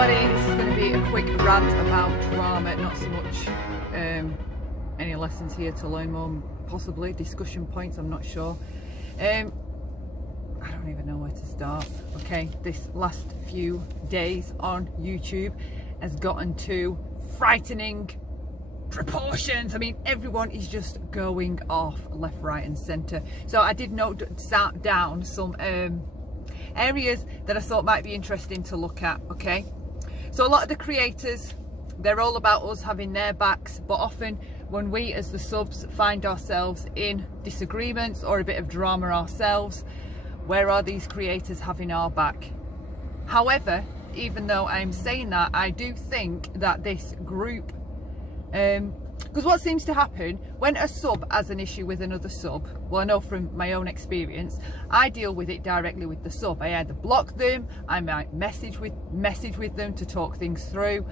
everybody, this is going to be a quick rant about drama, not so much any lessons here to learn more, possibly discussion points, I'm not sure. I don't even know where to start. Okay, this last few days on YouTube has gotten to frightening proportions. I mean, everyone is just going off left, right and centre. So I did note down some areas that I thought might be interesting to look at. Okay, so a lot of the creators, they're all about us having their backs, but often when we as the subs find ourselves in disagreements or a bit of drama ourselves, where are these creators having our back? However, even though I'm saying that, I do think that this group, because what seems to happen when a sub has an issue with another sub, well, I know from my own experience, I deal with it directly with the sub. I either block them, I might message with them to talk things through.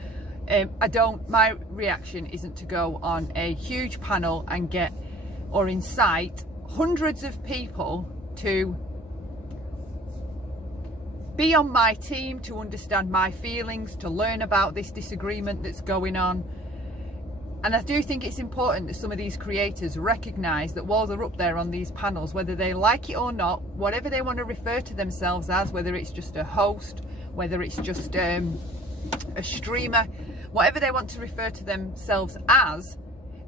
My reaction isn't to go on a huge panel and get or incite hundreds of people to be on my team, to understand my feelings, to learn about this disagreement that's going on. And I do think it's important that some of these creators recognise that while they're up there on these panels, whether they like it or not, whatever they want to refer to themselves as, whether it's just a host, whether it's just a streamer, whatever they want to refer to themselves as,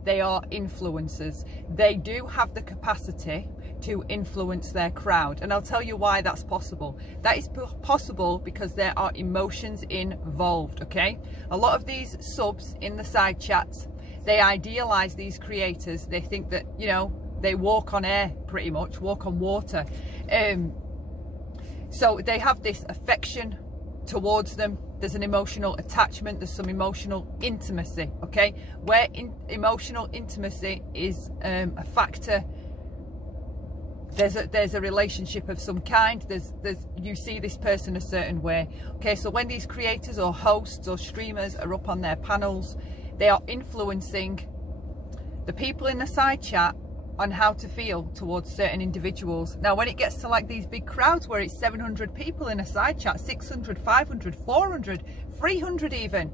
they are influencers. They do have the capacity to influence their crowd, and I'll tell you why that's possible. That is possible because there are emotions involved. Okay, a lot of these subs in the side chats, they idealize these creators. They think that, you know, they walk on air, pretty much walk on water, so they have this affection towards them. There's an emotional attachment, there's some emotional intimacy. Okay, where emotional intimacy is a factor, there's a relationship of some kind. There's you see this person a certain way. Okay, so when these creators or hosts or streamers are up on their panels, they are influencing the people in the side chat on how to feel towards certain individuals. Now, when it gets to like these big crowds where it's 700 people in a side chat, 600, 500, 400, 300 even,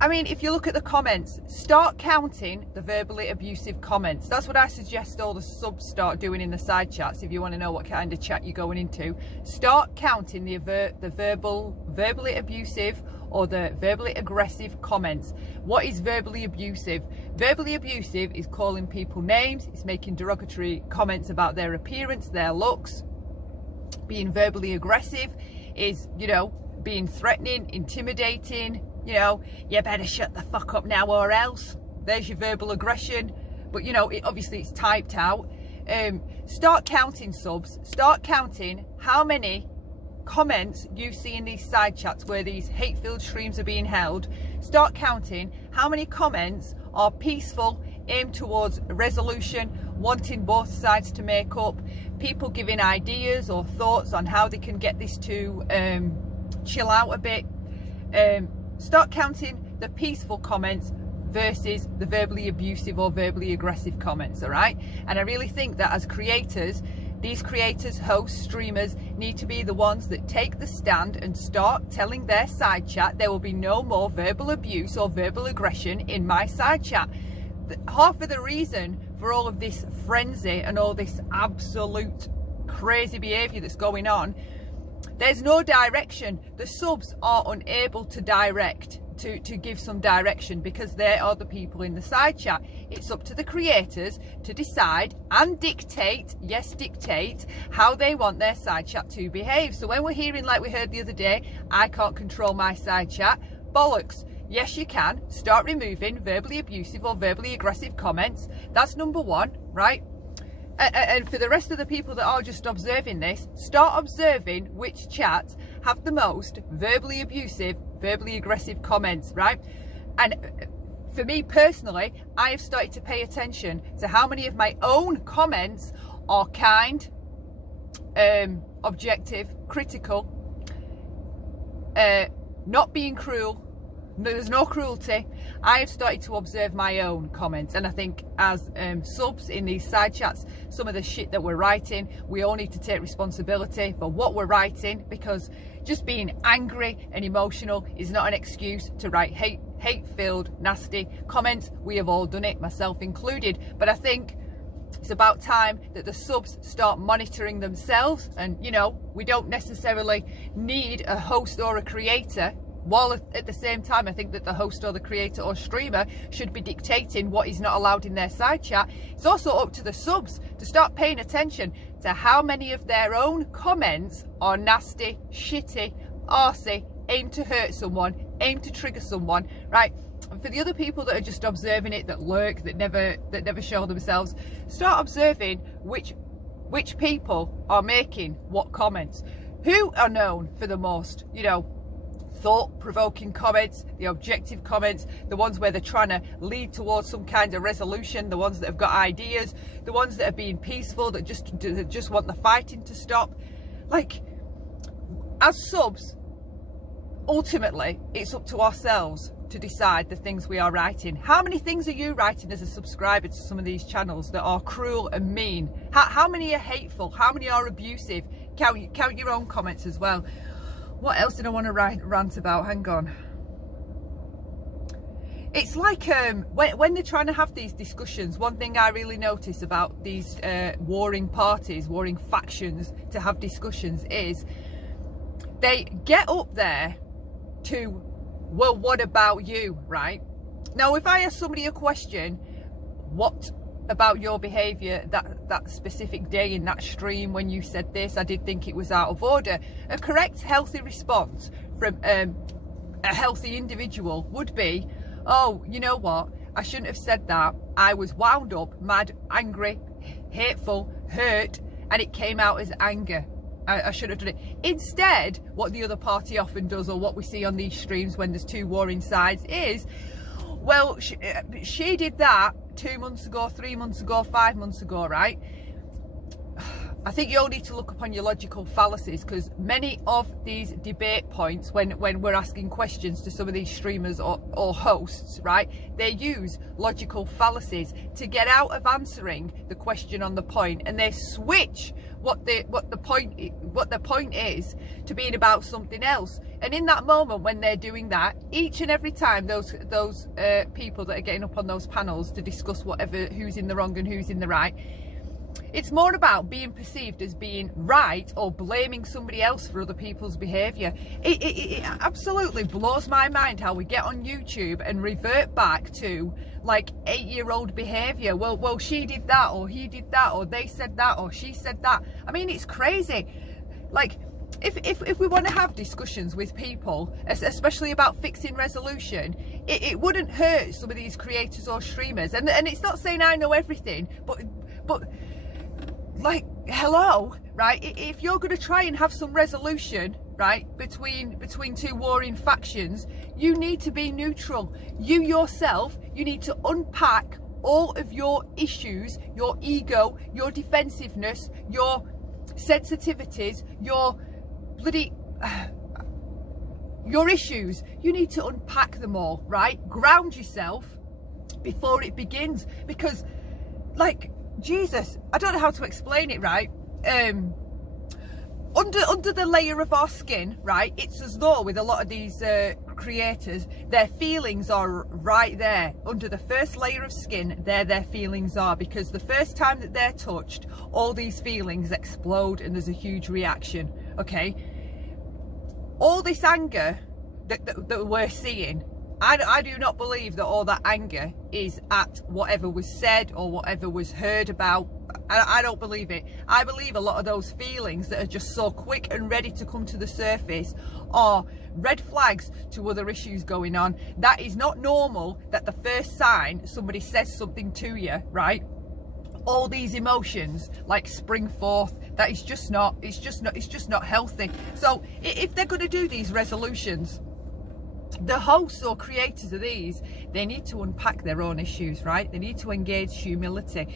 I mean, if you look at the comments, start counting the verbally abusive comments. That's what I suggest all the subs start doing in the side chats. If you want to know what kind of chat you're going into, start counting the verbally abusive or the verbally aggressive comments. What is verbally abusive? Verbally abusive is calling people names. It's making derogatory comments about their appearance, their looks. Being verbally aggressive is, you know, being threatening, intimidating. You know, you better shut the fuck up now or else. There's your verbal aggression. But, you know, obviously it's typed out. Start counting, subs. Start counting how many comments you see in these side chats where these hate-filled streams are being held. Start counting how many comments are peaceful, aimed towards resolution, wanting both sides to make up, people giving ideas or thoughts on how they can get this to chill out a bit. Start counting the peaceful comments versus the verbally abusive or verbally aggressive comments, all right? And I really think that as creators, these creators, hosts, streamers need to be the ones that take the stand and start telling their side chat there will be no more verbal abuse or verbal aggression in my side chat. Half of the reason for all of this frenzy and all this absolute crazy behaviour that's going on, there's no direction. The subs are unable to direct, to give some direction, because they are the people in the side chat. It's up to the creators to decide and dictate, yes, dictate, how they want their side chat to behave. So when we're hearing, like we heard the other day, I can't control my side chat, bollocks. Yes, you can. Start removing verbally abusive or verbally aggressive comments. That's number one, right? And for the rest of the people that are just observing this, start observing which chats have the most verbally abusive, verbally aggressive comments, right? And for me personally, I have started to pay attention to how many of my own comments are kind, objective, critical, not being cruel, there's no cruelty. I have started to observe my own comments, and I think as subs in these side chats, some of the shit that we're writing, we all need to take responsibility for what we're writing, because just being angry and emotional is not an excuse to write hate-filled, nasty comments. We have all done it, myself included. But I think it's about time that the subs start monitoring themselves, and, you know, we don't necessarily need a host or a creator, while at the same time I think that the host or the creator or streamer should be dictating what is not allowed in their side chat. It's also up to the subs to start paying attention to how many of their own comments are nasty, shitty, arsey, aim to hurt someone, aim to trigger someone, right? And for the other people that are just observing it, that lurk, that never show themselves, start observing which people are making what comments, who are known for the most, you know, thought-provoking comments, the objective comments, the ones where they're trying to lead towards some kind of resolution, the ones that have got ideas, the ones that are being peaceful, that just want the fighting to stop. Like, as subs, ultimately it's up to ourselves to decide the things we are writing. How many things are you writing as a subscriber to some of these channels that are cruel and mean? How many are hateful? How many are abusive? Count your own comments as well. What else did I want to rant about? Hang on. It's like when they're trying to have these discussions, one thing I really notice about these warring parties, warring factions to have discussions is they get up there to, well, what about you, right? Now, if I ask somebody a question, what about your behaviour that specific day in that stream when you said this, I did think it was out of order, a correct healthy response from a healthy individual would be, oh, you know what, I shouldn't have said that, I was wound up, mad, angry, hateful, hurt, and it came out as anger. I should have done it. Instead, what the other party often does, or what we see on these streams when there's two warring sides, is, well, she did that 2 months ago, 3 months ago, 5 months ago, right? I think you all need to look upon your logical fallacies, because many of these debate points, when we're asking questions to some of these streamers or hosts, right, they use logical fallacies to get out of answering the question on the point, and they switch what the point is to being about something else. And in that moment when they're doing that, each and every time those people that are getting up on those panels to discuss whatever, who's in the wrong and who's in the right, it's more about being perceived as being right or blaming somebody else for other people's behaviour. It absolutely blows my mind how we get on YouTube and revert back to like 8-year-old behaviour. Well, she did that, or he did that, or they said that, or she said that. I mean, it's crazy. Like, if we want to have discussions with people, especially about fixing resolution, it wouldn't hurt some of these creators or streamers. And it's not saying I know everything, but like, hello, right? If you're going to try and have some resolution, right, between two warring factions, you need to be neutral. You yourself, you need to unpack all of your issues, your ego, your defensiveness, your sensitivities, your bloody your issues. You need to unpack them all, right? Ground yourself before it begins, because, like, Jesus, I don't know how to explain it, right? Under the layer of our skin, right, it's as though with a lot of these creators, their feelings are right there under the first layer of skin. There their feelings are, because the first time that they're touched, all these feelings explode and there's a huge reaction. Okay, all this anger that we're seeing, I do not believe that all that anger is at whatever was said or whatever was heard about. I don't believe it. I believe a lot of those feelings that are just so quick and ready to come to the surface are red flags to other issues going on. That is not normal, that the first sign somebody says something to you, right, all these emotions like spring forth. That is just not, it's just not healthy. So if they're going to do these resolutions, the hosts or creators of these, they need to unpack their own issues, right? They need to engage humility,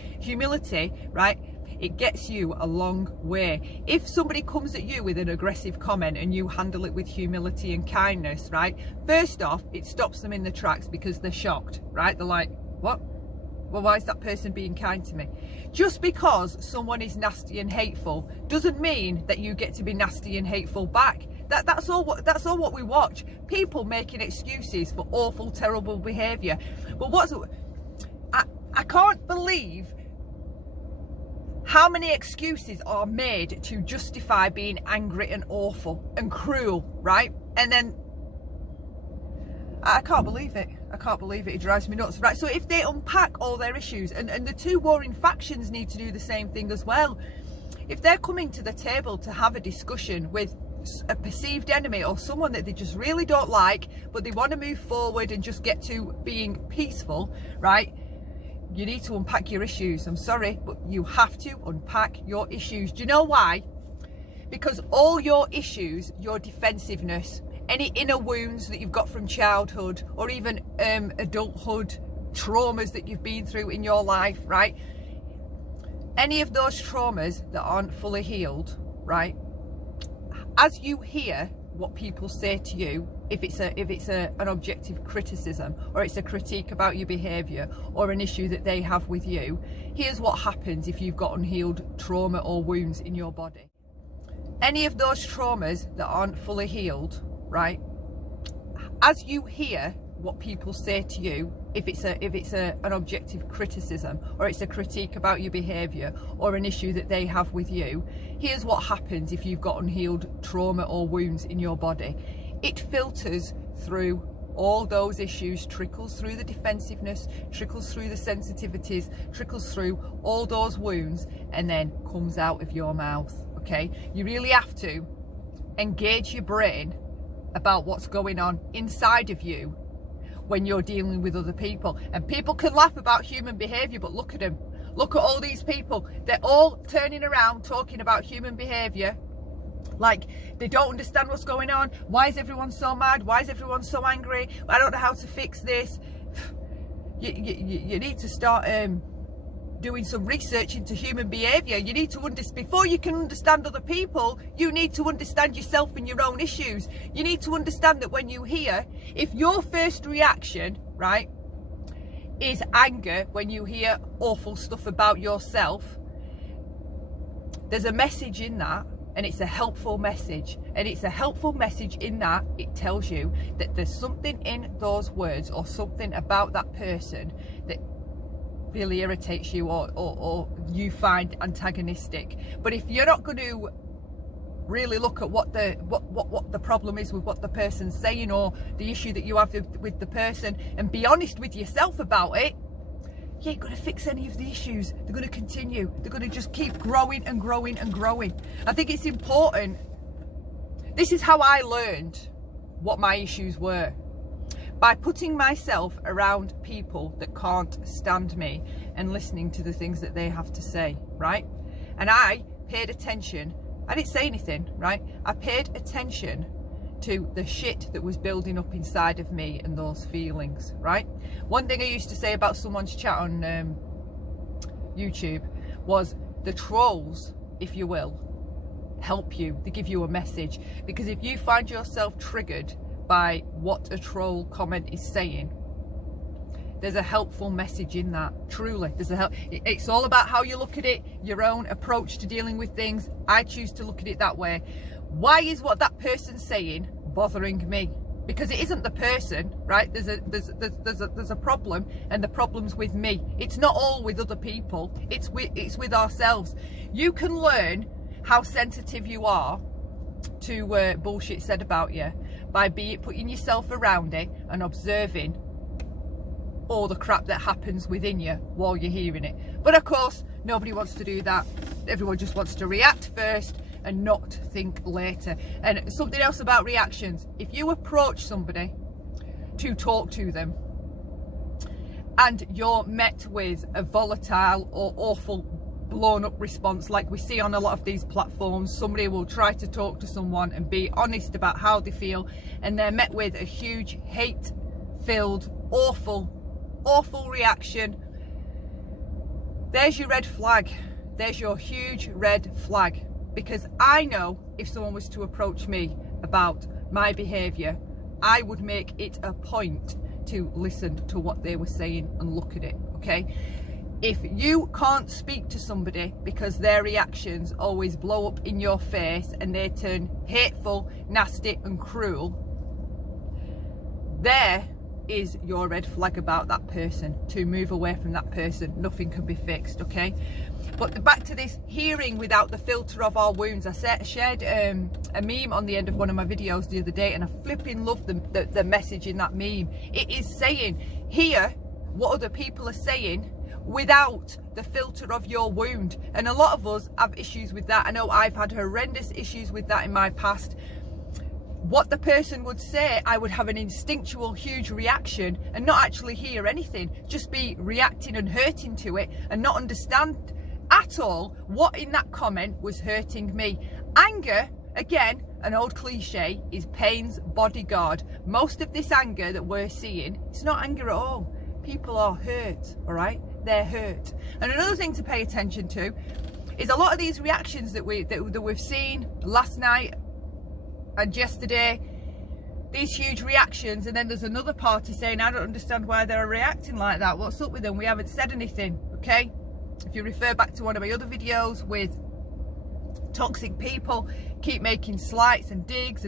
right? it gets you a long way. If somebody comes at you with an aggressive comment and you handle it with humility and kindness, right, first off, it stops them in the tracks because they're shocked, right? They're like, what? Well, why is that person being kind to me? Just because someone is nasty and hateful doesn't mean that you get to be nasty and hateful back. That's all what we watch. People making excuses for awful, terrible behaviour. But I can't believe how many excuses are made to justify being angry and awful and cruel, right? And then I can't believe it. I can't believe it. It drives me nuts, right? So if they unpack all their issues, and the two warring factions need to do the same thing as well. If they're coming to the table to have a discussion with a perceived enemy or someone that they just really don't like, but they want to move forward and just get to being peaceful, right? You need to unpack your issues. I'm sorry, but you have to unpack your issues. Do you know why? Because all your issues, your defensiveness, any inner wounds that you've got from childhood or even adulthood, traumas that you've been through in your life, right? Any of those traumas that aren't fully healed, right? As you hear what people say to you, if it's an objective criticism or it's a critique about your behaviour or an issue that they have with you, here's what happens if you've got unhealed trauma or wounds in your body. Any of those traumas that aren't fully healed, right? As you hear what people say to you, if it's an objective criticism or it's a critique about your behaviour or an issue that they have with you, here's what happens if you've got unhealed trauma or wounds in your body. It filters through all those issues, trickles through the defensiveness, trickles through the sensitivities, trickles through all those wounds, and then comes out of your mouth. Okay, you really have to engage your brain about what's going on inside of you when you're dealing with other people. And people can laugh about human behaviour, but look at them. Look at all these people. They're all turning around talking about human behaviour like they don't understand what's going on. Why is everyone so mad? Why is everyone so angry? I don't know how to fix this. You need to start doing some research into human behaviour. You need to before you can understand other people, you need to understand yourself and your own issues. You need to understand that when you hear, if your first reaction, right, is anger when you hear awful stuff about yourself, there's a message in that, and it's a helpful message. And it's a helpful message in that it tells you that there's something in those words or something about that person that really irritates you or you find antagonistic. But if you're not going to really look at what the problem is with what the person's saying or the issue that you have with the person and be honest with yourself about it, you ain't going to fix any of the issues. They're going to continue. They're going to just keep growing and growing and growing. I think it's important. This is how I learned what my issues were. By putting myself around people that can't stand me and listening to the things that they have to say, right? And I paid attention. I didn't say anything, right? I paid attention to the shit that was building up inside of me and those feelings, right? One thing I used to say about someone's chat on YouTube was the trolls, if you will, help you. They give you a message. Because if you find yourself triggered by what a troll comment is saying, there's a helpful message in that. Truly, it's all about how you look at it, your own approach to dealing with things. I choose to look at it that way. Why is what that person's saying bothering me? Because it isn't the person, right? There's a problem, and the problem's with me. It's not all with other people. It's with ourselves. You can learn how sensitive you are to bullshit said about you by putting yourself around it and observing all the crap that happens within you while you're hearing it. But of course, nobody wants to do that. Everyone just wants to react first and not think later. And something else about reactions: if you approach somebody to talk to them and you're met with a volatile or awful blown up response like we see on a lot of these platforms, somebody will try to talk to someone and be honest about how they feel, and they're met with a huge hate filled awful reaction, there's your red flag. there's your huge red flag. Because I know if someone was to approach me about my behaviour, I would make it a point to listen to what they were saying and look at it, okay? If you can't speak to somebody because their reactions always blow up in your face and they turn hateful, nasty and cruel, there is your red flag about that person. To move away from that person. Nothing can be fixed, okay? But back to this hearing without the filter of our wounds. I shared a meme on the end of one of my videos the other day, and I flipping love the message in that meme. It is saying, hear what other people are saying without the filter of your wound. And a lot of us have issues with that. I know I've had horrendous issues with that in my past. What the person would say, I would have an instinctual huge reaction and not actually hear anything, just be reacting and hurting to it and not understand at all what in that comment was hurting me. Anger, again, an old cliche, is pain's bodyguard. Most of this anger that we're seeing, it's not anger at all. People are hurt, all right? They're hurt. And another thing to pay attention to is a lot of these reactions that we've seen last night and yesterday, these huge reactions, and then there's another party saying, I don't understand why they're reacting like that. What's up with them? We haven't said anything, okay? If you refer back to one of my other videos with toxic people, keep making slights and digs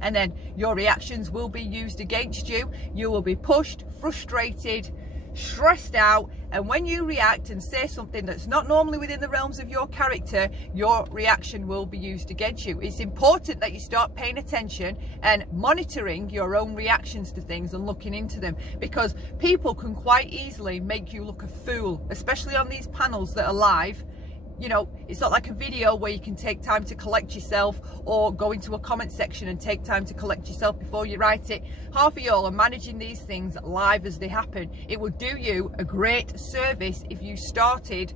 and then your reactions will be used against you. You will be pushed, frustrated, stressed out, and when you react and say something that's not normally within the realms of your character, your reaction will be used against you. It's important that you start paying attention and monitoring your own reactions to things and looking into them, because people can quite easily make you look a fool, especially on these panels that are live. You know, it's not like a video where you can take time to collect yourself or go into a comment section and take time to collect yourself before you write it. Half of y'all are managing these things live as they happen. It would do you a great service if you started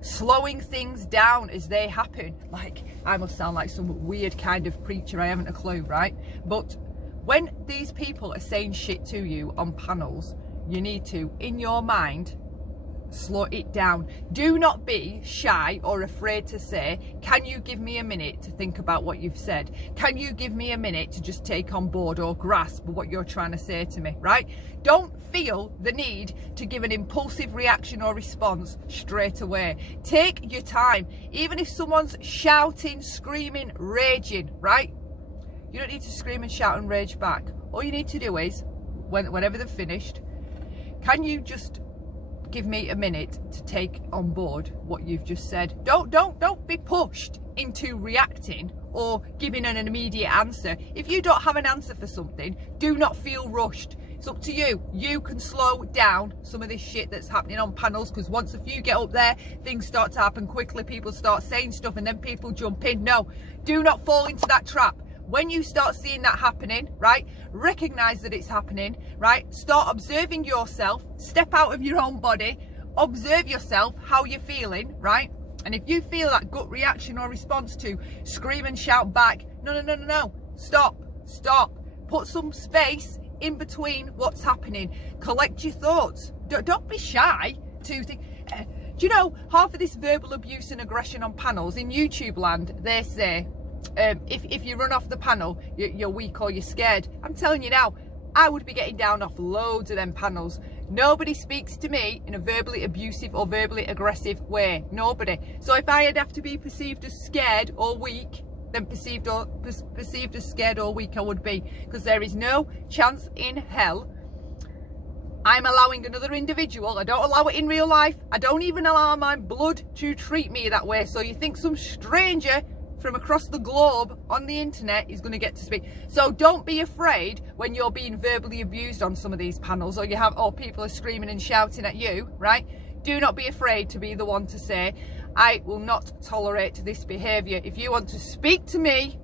slowing things down as they happen. Like, I must sound like some weird kind of preacher, I haven't a clue, right? But when these people are saying shit to you on panels, you need to, in your mind, slow it down. Do not be shy or afraid to say, can you give me a minute to think about what you've said? Can you give me a minute to just take on board or grasp what you're trying to say to me, right? Don't feel the need to give an impulsive reaction or response straight away. Take your time. Even if someone's shouting, screaming, raging, right? You don't need to scream and shout and rage back. All you need to do is, whenever they've finished, can you just give me a minute to take on board what you've just said? Don't be pushed into reacting or giving an immediate answer. If you don't have an answer for something, do not feel rushed. It's up to you. You can slow down some of this shit that's happening on panels, because once a few get up there, things start to happen quickly. People start saying stuff and then people jump in. No, do not fall into that trap. When you start seeing that happening, right, recognize that it's happening, right? Start observing yourself, step out of your own body, observe yourself, how you're feeling, right? And if you feel that gut reaction or response to scream and shout back, no, stop, put some space in between what's happening, collect your thoughts. Don't be shy to think. Do you know, half of this verbal abuse and aggression on panels in YouTube land, they say, if you run off the panel, you're weak or you're scared. I'm telling you now, I would be getting down off loads of them panels. Nobody speaks to me in a verbally abusive or verbally aggressive way. Nobody. So if I'd have to be perceived as scared or weak, then perceived as scared or weak I would be. Because there is no chance in hell I'm allowing another individual, I don't allow it in real life, I don't even allow my blood to treat me that way. So you think some stranger from across the globe on the internet is going to get to speak? So don't be afraid when you're being verbally abused on some of these panels, or people are screaming and shouting at you, right? Do not be afraid to be the one to say, I will not tolerate this behaviour. If you want to speak to me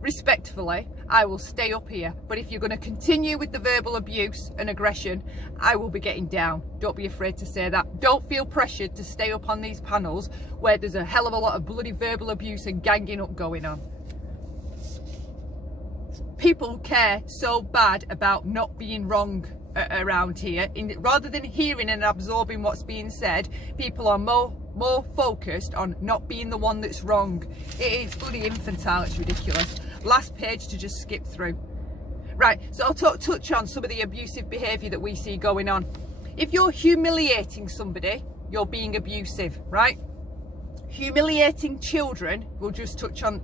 respectfully, I will stay up here. But if you're going to continue with the verbal abuse and aggression, I will be getting down. Don't be afraid to say that. Don't feel pressured to stay up on these panels where there's a hell of a lot of bloody verbal abuse and ganging up going on. People care so bad about not being wrong around here. Rather than hearing and absorbing what's being said, people are more more focused on not being the one that's wrong. It's bloody infantile, it's ridiculous. Last page to just skip through. Right, so I'll touch on some of the abusive behaviour that we see going on. If you're humiliating somebody, you're being abusive, right? Humiliating children, we'll just touch on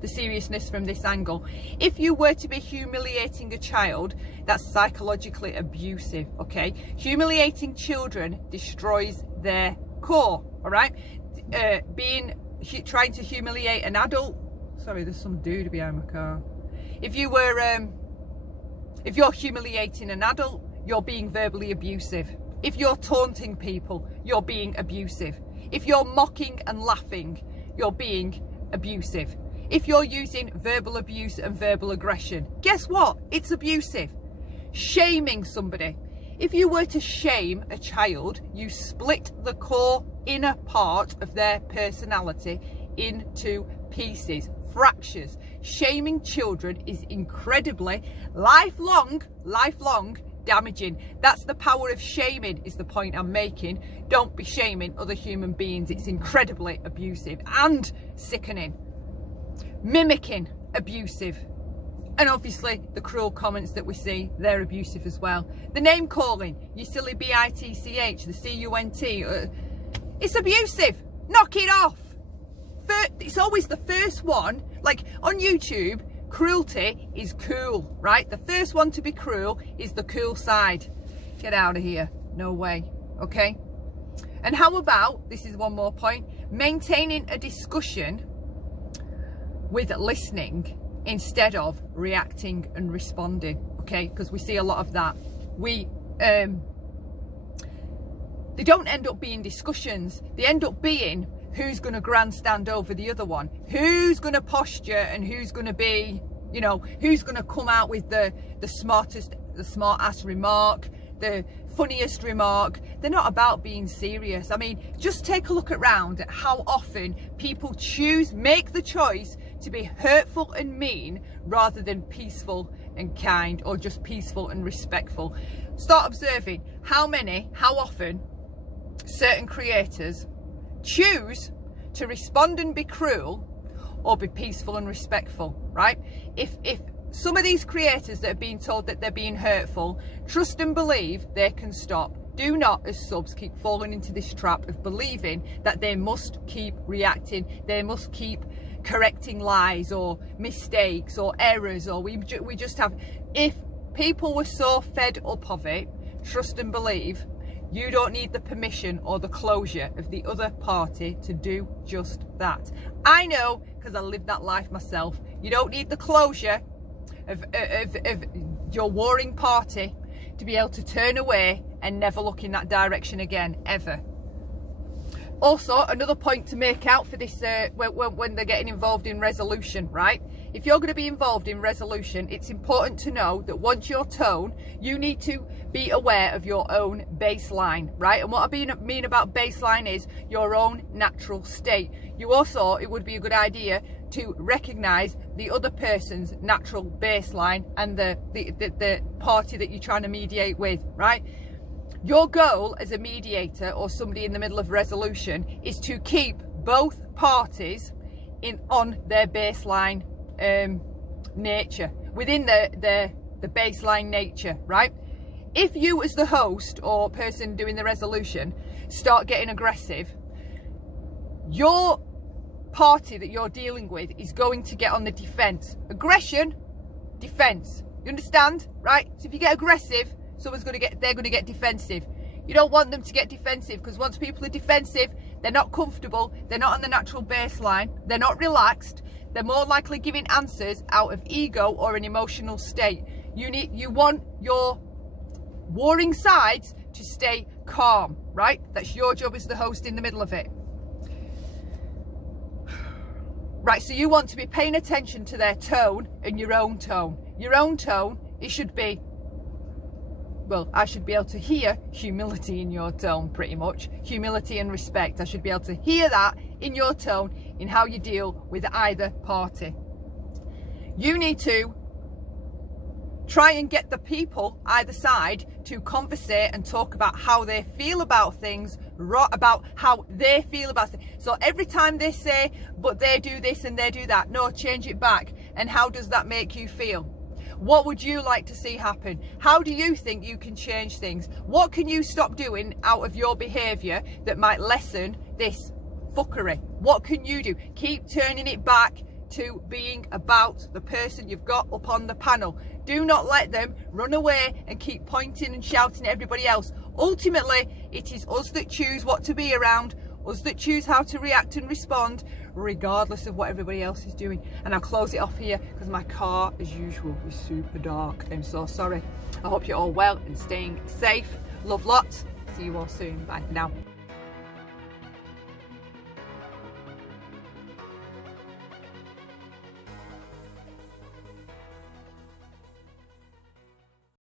the seriousness from this angle. If you were to be humiliating a child, that's psychologically abusive, okay? Humiliating children destroys their core, all right? Trying to humiliate an adult, sorry, there's some dude behind my car. If you're humiliating an adult, you're being verbally abusive. If you're taunting people, you're being abusive. If you're mocking and laughing, you're being abusive. If you're using verbal abuse and verbal aggression, guess what? It's abusive. Shaming somebody. If you were to shame a child, you split the core inner part of their personality into pieces, fractures. Shaming children is incredibly lifelong damaging. That's the power of shaming, is the point I'm making. Don't be shaming other human beings. It's incredibly abusive and sickening. Mimicking, abusive. And obviously the cruel comments that we see, they're abusive as well. The name calling, you silly bitch, the cunt, it's abusive. Knock it off. It's always the first one. Like on YouTube, cruelty is cool, right? The first one to be cruel is the cool side. Get out of here. No way. Okay? And how about, this is one more point, maintaining a discussion with listening instead of reacting and responding, okay? Because we see a lot of that. They don't end up being discussions. They end up being who's going to grandstand over the other one, who's going to posture, and who's going to be, you know, who's going to come out with the smart-ass remark, the funniest remark. They're not about being serious. I mean, just take a look around at how often people make the choice to be hurtful and mean rather than peaceful and kind, or just peaceful and respectful. Start observing how often certain creators choose to respond and be cruel or be peaceful and respectful, right? If some of these creators that are being told that they're being hurtful, trust and believe they can stop. Do not, as subs, keep falling into this trap of believing that they must keep reacting, they must keep correcting lies or mistakes or errors, or we just have. If people were so fed up of it, trust and believe, you don't need the permission or the closure of the other party to do just that. I know, because I lived that life myself. You don't need the closure of your warring party to be able to turn away and never look in that direction again, ever. Also, another point to make out for this, when they're getting involved in resolution, right? If you're going to be involved in resolution, it's important to know that once your tone, you need to be aware of your own baseline, right? And what I mean about baseline is your own natural state. You also, it would be a good idea to recognize the other person's natural baseline and the party that you're trying to mediate with, right? Your goal as a mediator or somebody in the middle of resolution is to keep both parties on their baseline nature, within the baseline nature, right? If you as the host or person doing the resolution start getting aggressive, your party that you're dealing with is going to get on the defense. Aggression, defense. You understand, right? So if you get aggressive, they're going to get defensive. You don't want them to get defensive, because once people are defensive, they're not comfortable, they're not on the natural baseline, they're not relaxed, they're more likely giving answers out of ego or an emotional state. You want your warring sides to stay calm, right? That's your job as the host in the middle of it. Right, so you want to be paying attention to their tone and your own tone. Your own tone, it should be, well, I should be able to hear humility in your tone, pretty much. Humility and respect. I should be able to hear that in your tone, in how you deal with either party. You need to Try and get the people either side to conversate and talk about how they feel about things, about how they feel about things. So every time they say, but they do this and they do that, no, change it back. And how does that make you feel? What would you like to see happen? How do you think you can change things? What can you stop doing out of your behaviour that might lessen this fuckery? What can you do? Keep turning it back to being about the person you've got up on the panel. Do not let them run away and keep pointing and shouting at everybody else. Ultimately, it is us that choose what to be around, us that choose how to react and respond, regardless of what everybody else is doing. And I'll close it off here because my car, as usual, is super dark. I'm so sorry. I hope you're all well and staying safe. Love lots. See you all soon. Bye for now.